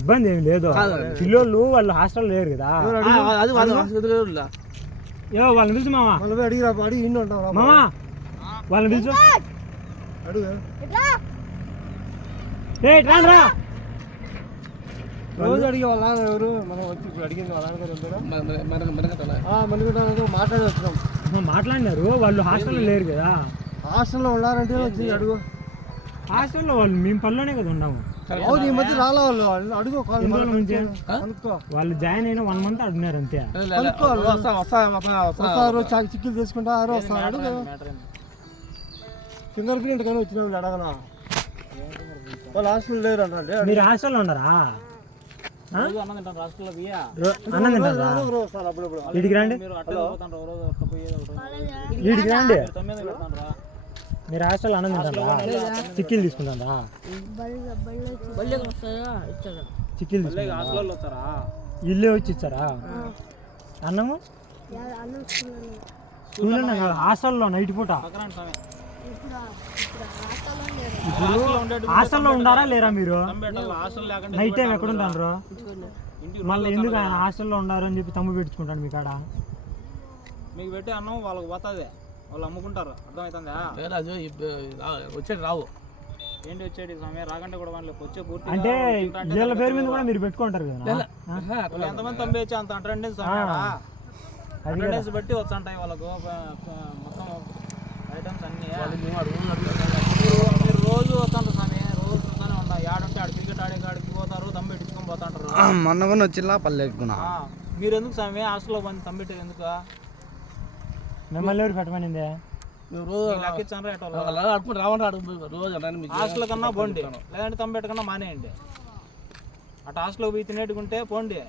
ఇబ్బంది ఏమి లేదు. పిల్లోళ్ళు వాళ్ళు హాస్టల్ లేరు కదా. ఏ వాళ్ళని పిలుచు మామ అడిగి మామ వాళ్ళని పిలుచు. ఏ రాను రా. రోజు అడిగే వాళ్ళ ఎవరు? మనం వచ్చి ఇప్పుడు అడిగింది వాళ్ళ మాట్లాడి వస్తున్నాం అమ్మ, మాట్లాడినారు వాళ్ళు హాస్టల్లో లేరు కదా. హాస్టల్లో ఉన్నారంటే వచ్చి అడుగు. హాస్టల్లో వాళ్ళు మేము పనిలోనే కదా ఉన్నాము. అవును ఈ మధ్య రాలే వాళ్ళు. వాళ్ళు అడుగు కాల్ ఎన్ని రోజుల నుంచి? కనుక్కో. వాళ్ళు జాయిన్ అయిన వన్ మంత్ అడిగినారు అంతే. వస్తా వస్తా వస్తా వస్తారు చాకి చిక్కులు తీసుకుంటారు వస్తారు అడుగు. ఫింగర్ ప్రింట్ కానీ వచ్చిన వాళ్ళు అడగనా? వాళ్ళు హాస్టల్ లేరు అంటే మీరు హాస్టల్లో ఉన్నారా? వీడికి రండి. వీడికి రండి. మీరు హాస్టల్ అన్నం తింటారా? చిక్కీలు తీసుకుంటారా? చిక్కీలు తీసుకుంటారా? ఇల్లే వచ్చి ఇచ్చారా? అన్నము? స్కూల్లో కాదు హాస్టల్లో నైట్ పూట. హాస్టల్లో ఉండారా లేరా మీరు? నైట్ టైం ఎక్కడ ఉంటారు? మళ్ళీ ఎందుకు ఆయన హాస్టల్లో ఉండారు అని చెప్పి తమ్ము పెట్టించుకుంటాను మీ కాడ? మీకు పెట్టే అన్నం వాళ్ళకి పోతుంది. వాళ్ళు అమ్ముకుంటారు. అర్థమవుతుందా రాజు వచ్చేది రావు. ఏంటి వచ్చేది స్వామి? రాకంటే కూడా వాళ్ళు వచ్చే పూర్తి అంటే వీళ్ళ పేరు మీద కూడా మీరు పెట్టుకుంటారు కదా వాళ్ళు ఎంతమంది తంబేచ్చి అంత అటెండెన్స్ అటెండెన్స్ బట్టి వస్తుంటాయి వాళ్ళకు మొత్తం ఐటమ్స్ అన్ని. రోజు వస్తుంటారు స్వామి రోజు చూస్తూనే ఉంటా ఆడుంటే ఆడు క్రికెట్ ఆడే కాడికి పోతారు తమ్మి పెట్టించుకొని పోతుంటారు మొన్న మొన్న వచ్చిలా పల్లె ఎక్కునా. ఆ, మీరు ఎందుకు స్వామి? హాస్టల్లో పని తమ్మిట్టేది ఎందుకు? మిమ్మల్ని ఎవరు పెట్టమనిందే? రోజు ఆడుకుంటూ అంటే మీకు. హాస్టల్ కన్నా పోండి. లేదంటే తమ్మిపెట్ట కన్నా మానేయండి. అటు హాస్టల్లో పోయి తినేట్టుకుంటే పోండి.